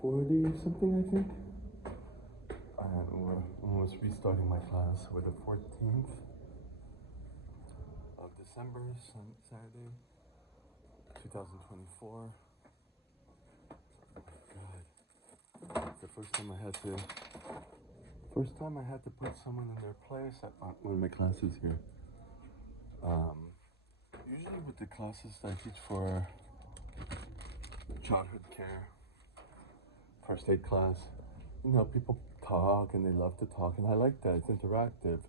40 something, I think. And we're almost restarting my class. We're the 14th of December, Saturday, 2024. God, it's the first time I had to put someone in their place at one of my classes here. Usually with the classes that I teach for childhood care, first aid class, you know, people talk and they love to talk, and I like that. It's interactive.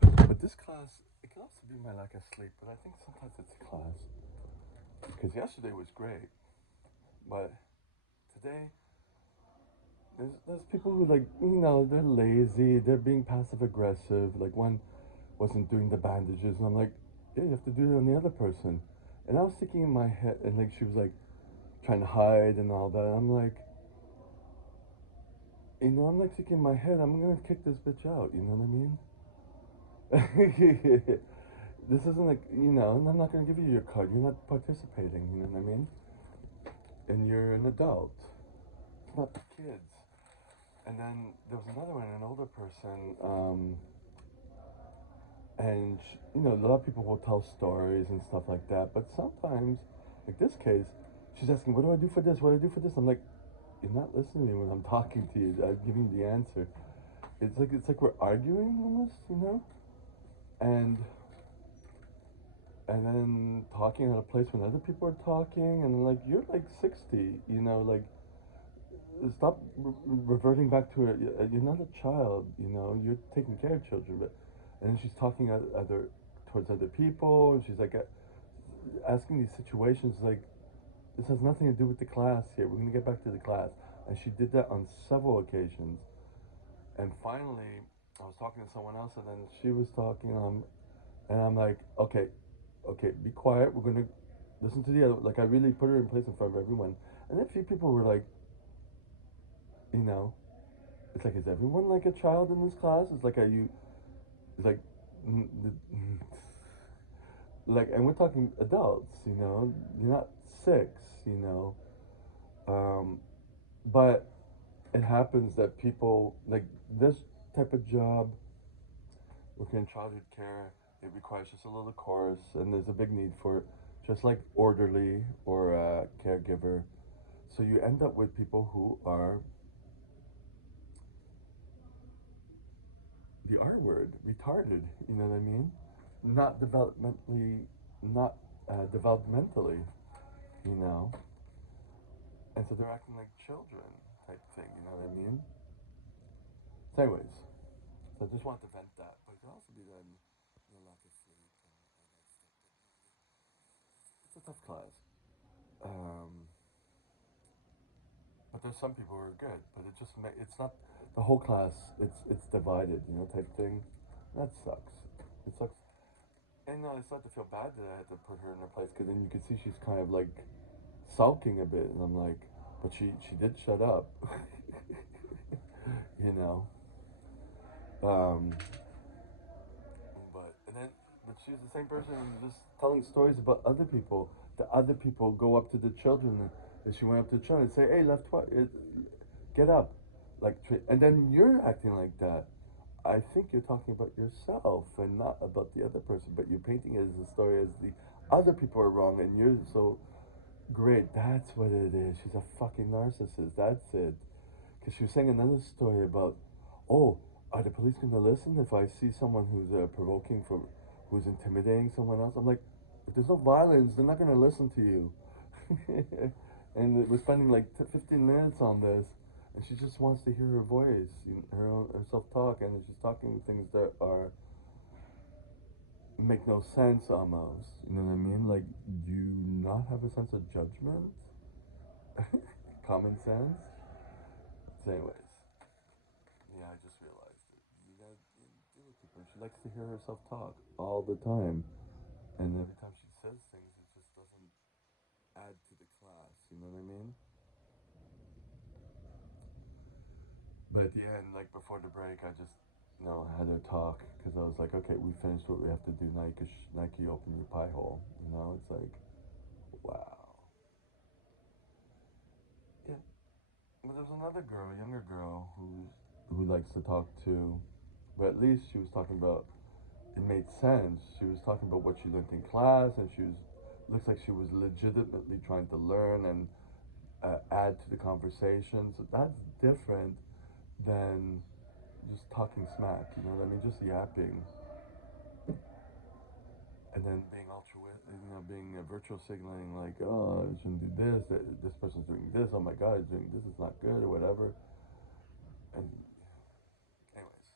But this class, it can also be my lack of sleep, but I think sometimes it's a class. Because yesterday was great, but today, there's people who, like, you know, they're lazy, they're being passive aggressive. Like, one wasn't doing the bandages, and I'm like, yeah, you have to do it on the other person. And I was thinking in my head, and like, she was like trying to hide and all that. I'm like, you know, I'm like thinking in my head, I'm gonna kick this bitch out, you know what I mean? This isn't like, you know, I'm not gonna give you your card. You're not participating, you know what I mean? And you're an adult. It's not kids. And then there was another one, an older person, and you know, a lot of people will tell stories and stuff like that. But sometimes, like this case, she's asking, "What do I do for this? What do I do for this?" I'm like, "You're not listening to me when I'm talking to you. I'm giving you the answer." It's like we're arguing almost, you know, and and then talking at a place when other people are talking, and like you're like 60, you know, like stop reverting back to it. You're not a child, you know. You're taking care of children, but and then she's talking towards other people, and she's like asking these situations like this has nothing to do with the class here. We're gonna get back to the class, and she did that on several occasions. And finally, I was talking to someone else, and then she was talking, and I'm like, okay, okay, be quiet. We're gonna listen to the other. Like I really put her in place in front of everyone, and a few people were like, you know, it's like, is everyone like a child in this class? It's like, are you, it's like, like, and we're talking adults, you know, you're not six, you know, um, but it happens that people, like, this type of job, working in childhood care, it requires just a little course, and there's a big need for just like orderly or a caregiver. So you end up with people who are the R word, retarded. You know what I mean? Not developmentally, not developmentally. You know, and so they're acting like children type thing. You know what I mean? So, anyways, so I just wanted to vent that, but it could also be that lack of sleep and all that stuff. But it's a tough class. Um, but there's some people who are good, but it's not the whole class. It's divided, you know, type thing. That sucks. It sucks. And I started to feel bad that I had to put her in her place because then you could see she's kind of like sulking a bit, and I'm like, but she did shut up, you know. Um, but she was the same person who was just telling stories about other people. The other people go up to the children, and she went up to the children and say, "Hey, get up," like, and then you're acting like that. I think you're talking about yourself and not about the other person, but you're painting it as a story as the other people are wrong, and you're so great. That's what it is. She's a fucking narcissist. That's it. Because she was saying another story about, oh, are the police going to listen if I see someone who's who's intimidating someone else? I'm like, if there's no violence, they're not going to listen to you. And we're spending like 15 minutes on this, and she just wants to hear her voice, herself talk, and she's talking things that are make no sense almost. You know what I mean? Like, do you not have a sense of judgment? Common sense? So, anyways, yeah, I just realized it. You gotta deal with people. She likes to hear herself talk all the time. And every time she says things, it just doesn't add to the class. You know what I mean? But at the end, like before the break, I just, had her talk because I was like, okay, we finished what we have to do now. Nike open your pie hole. You know, it's like, wow. Yeah. But there's another girl, a younger girl, who likes to talk to, but at least she was talking about, it made sense. She was talking about what she learned in class, and she was, looks like she was legitimately trying to learn and add to the conversation. So that's different than just talking smack, you know what I mean? Just yapping. And then being altruistic, you know, being virtual signaling like, oh, I shouldn't do this, this person's doing this, oh my god, he's doing this, it's not good, or whatever. And, anyways,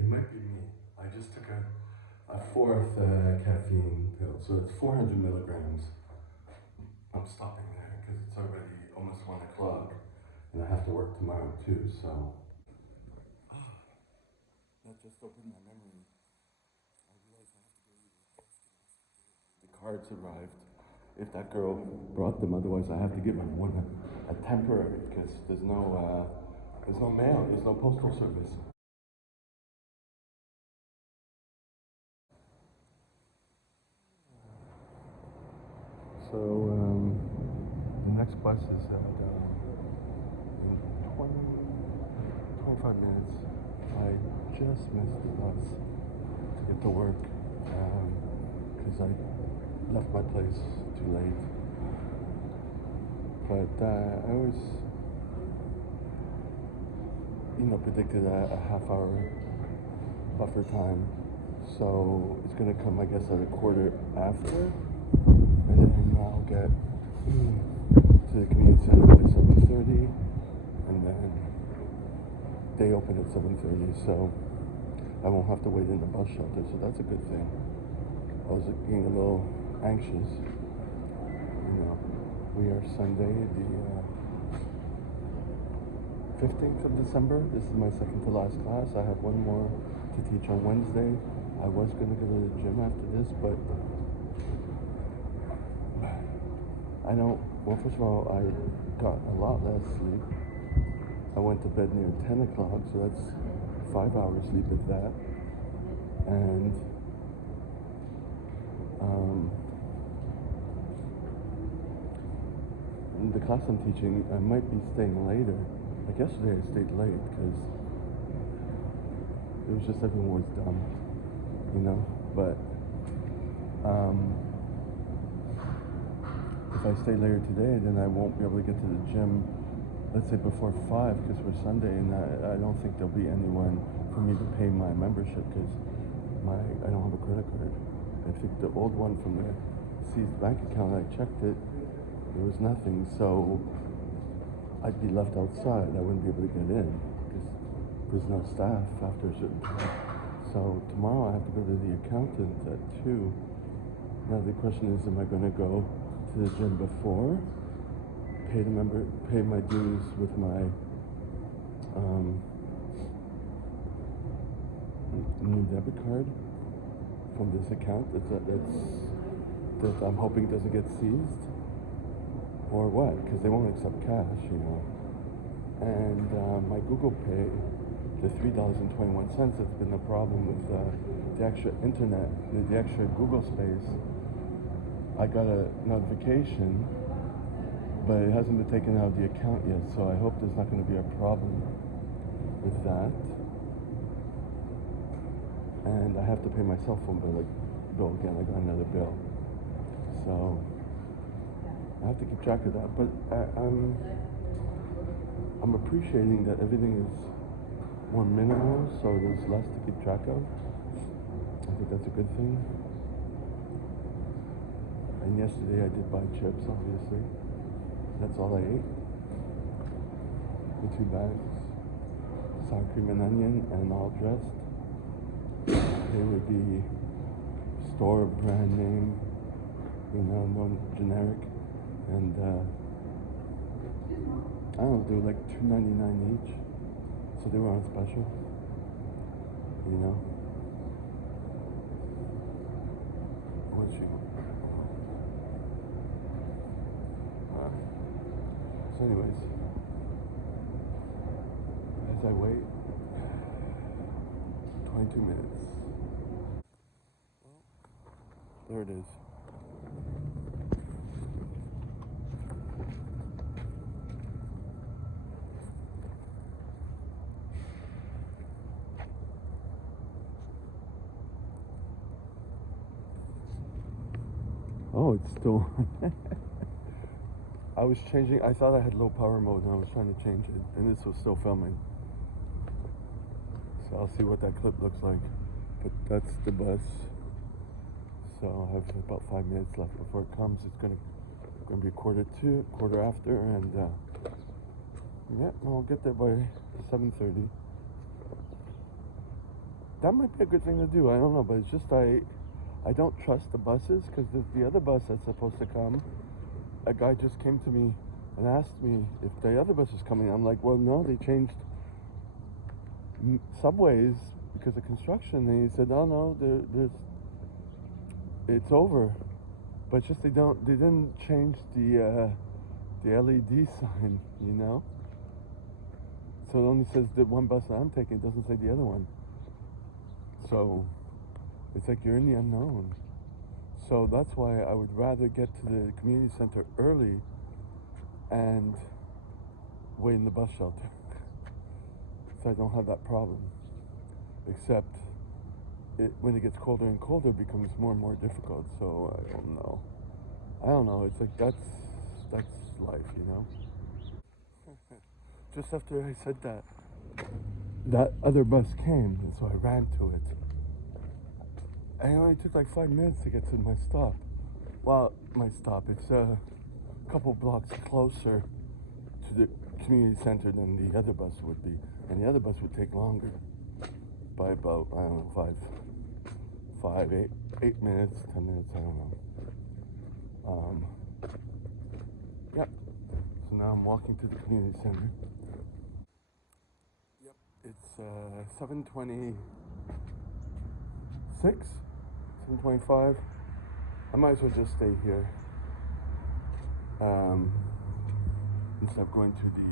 it might be me. I just took a fourth caffeine pill, so it's 400 milligrams. I'm stopping there because it's already almost 1 o'clock, and I have to work tomorrow too, so. That just opened my memory. I realized I have to go to the desk and ask if the cards arrived. If that girl brought them, otherwise I have to give her one a temporary because there's no mail, there's no postal service. So the next bus is at in 20, 25 minutes. I just missed the bus to get to work because I left my place too late. But I always, you know, predicted a half-hour buffer time. So it's gonna come, I guess, at a quarter after, and then I'll get to the community center by 7:30, and then they open at 7:30, so I won't have to wait in the bus shelter. So that's a good thing. I was getting a little anxious. You know, we are Sunday, the 15th of December. This is my second to last class. I have one more to teach on Wednesday. I was going to go to the gym after this, but I don't, well, first of all, I got a lot less sleep. I went to bed near 10 o'clock, so that's 5 hours sleep at that. And in the class I'm teaching, I might be staying later. Like yesterday I stayed late because it was just everyone was dumb, you know? But if I stay later today, then I won't be able to get to the gym, let's say before 5, because we're Sunday, and I don't think there'll be anyone for me to pay my membership because I don't have a credit card. I think the old one from the seized bank account, I checked it, there was nothing, so I'd be left outside. I wouldn't be able to get in because there's no staff after a certain time. So tomorrow I have to go to the accountant at 2. Now the question is, am I going to go to the gym before, pay my dues with my new debit card from this account that I'm hoping doesn't get seized, or what? Because they won't accept cash, you know. And my Google Pay, the $3.21, that's been a problem with the extra internet, the extra Google space. I got a notification, but it hasn't been taken out of the account yet, so I hope there's not going to be a problem with that. And I have to pay my cell phone bill again. I got another bill, so I have to keep track of that. But I'm appreciating that everything is more minimal, so there's less to keep track of. I think that's a good thing. And yesterday I did buy chips, obviously. That's all I ate. The 2 bags, sour cream and onion, and all dressed. They would be store brand name, you know, no generic. And I don't know, they were like $2.99 each. So they were on special, you know. What's she? So anyways, as I wait, 22 minutes. There it is. Oh, it's still. I was changing. I thought I had low power mode, and I was trying to change it, and this was still filming. So I'll see what that clip looks like. But that's the bus. So I have about 5 minutes left before it comes. It's gonna be quarter after, and yeah, I'll get there by 7:30. That might be a good thing to do. I don't know, but it's just I don't trust the buses because the other bus that's supposed to come. A guy just came to me and asked me if the other bus is coming. I'm like, well, no, they changed subways because of construction. And he said, no, it's over. But it's just they didn't change the LED sign, you know. So it only says the one bus that I'm taking. It doesn't say the other one. So it's like you're in the unknown. So that's why I would rather get to the community center early and wait in the bus shelter. So I don't have that problem. Except when it gets colder and colder, it becomes more and more difficult. So I don't know. It's like that's life, you know. Just after I said that other bus came, and so I ran to it. And it only took like 5 minutes to get to my stop. Well, my stop, it's a couple blocks closer to the community center than the other bus would be. And the other bus would take longer by about, I don't know, 8 minutes, 10 minutes, I don't know. Yep. So now I'm walking to the community center. Yep. It's 7:26, 7:25. I might as well just stay here. Instead of going to the,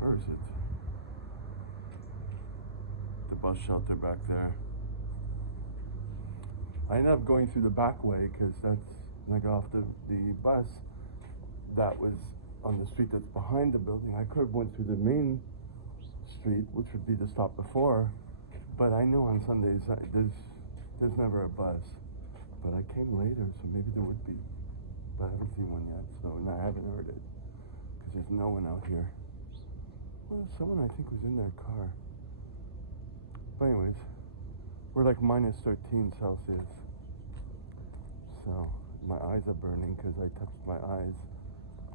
where is it? The bus shelter back there. I ended up going through the back way because that's when I got off the bus. That was on the street that's behind the building. I could have went through the main street, which would be the stop before, but I know on Sundays there's never a bus. But I came later, so maybe there would be. But I haven't seen one yet, and I haven't heard it because there's no one out here. Well, someone I think was in their car. But anyways, we're like minus 13 Celsius. So my eyes are burning because I touched my eyes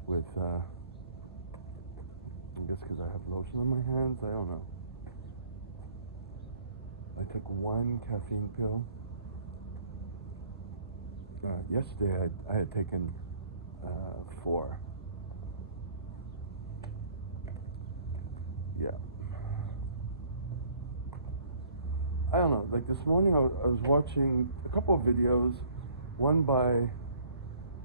with, I guess because I have lotion on my hands, I don't know. I took one caffeine pill. Yesterday I had taken 4. Yeah. I don't know, like this morning I was watching a couple of videos, one by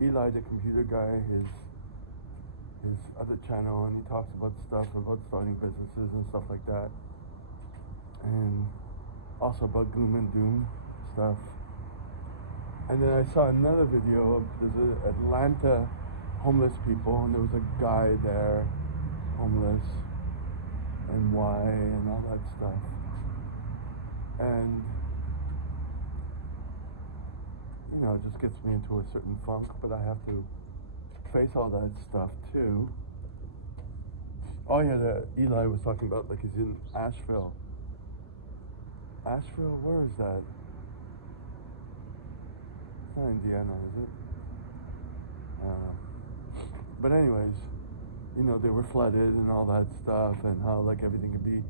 Eli, the computer guy, his other channel, and he talks about stuff about starting businesses and stuff like that, and also about gloom and doom stuff. And then I saw another video of there's Atlanta homeless people, and there was a guy there, homeless, and why, and all that stuff. And you know, it just gets me into a certain funk, but I have to face all that stuff too. Oh yeah, Eli was talking about, like, he's in Asheville. Asheville, where is that? It's not Indiana, is it? But anyways, you know, they were flooded and all that stuff, and how like everything could be,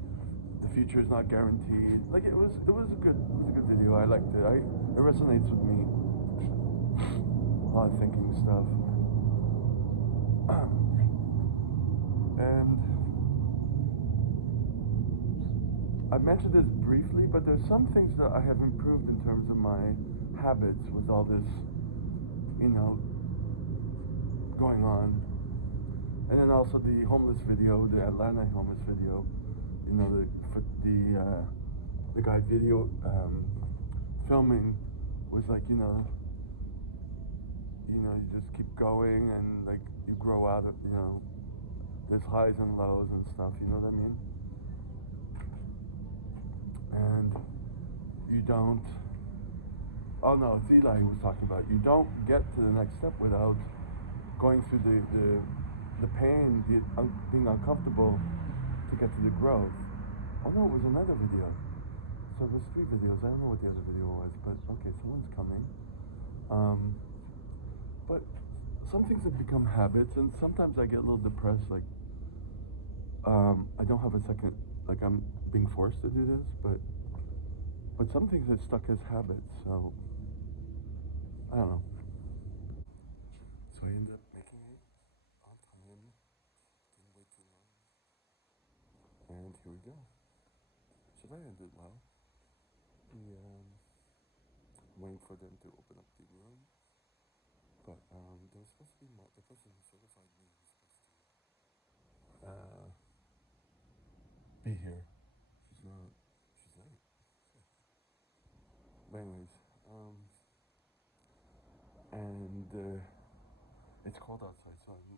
the future is not guaranteed. Like it was a good video. I liked it. It resonates with me. A lot of thinking stuff. And I mentioned this briefly, but there's some things that I have improved in terms of my habits with all this, you know, going on. And then also the homeless video, the Atlanta homeless video, you know, the guy video filming was like, you know, you just keep going, and like you grow out of, you know, there's highs and lows and stuff, you know what I mean? And you don't Oh no, it's Eli who was talking about it. You don't get to the next step without going through the pain, being uncomfortable to get to the growth. Oh no, it was another video. So there's three videos. I don't know what the other video was, but okay, someone's coming. But some things have become habits, and sometimes I get a little depressed. Like I don't have a second. Like I'm being forced to do this, but some things have stuck as habits. So I don't know. So I ended up making it on time. Didn't wait too long, and here we go. So that ended well. We waiting for them to open up the room, but there was supposed to be the person who certified me was supposed to be here. She's not. She's late. But anyways, and it's cold outside, so I'm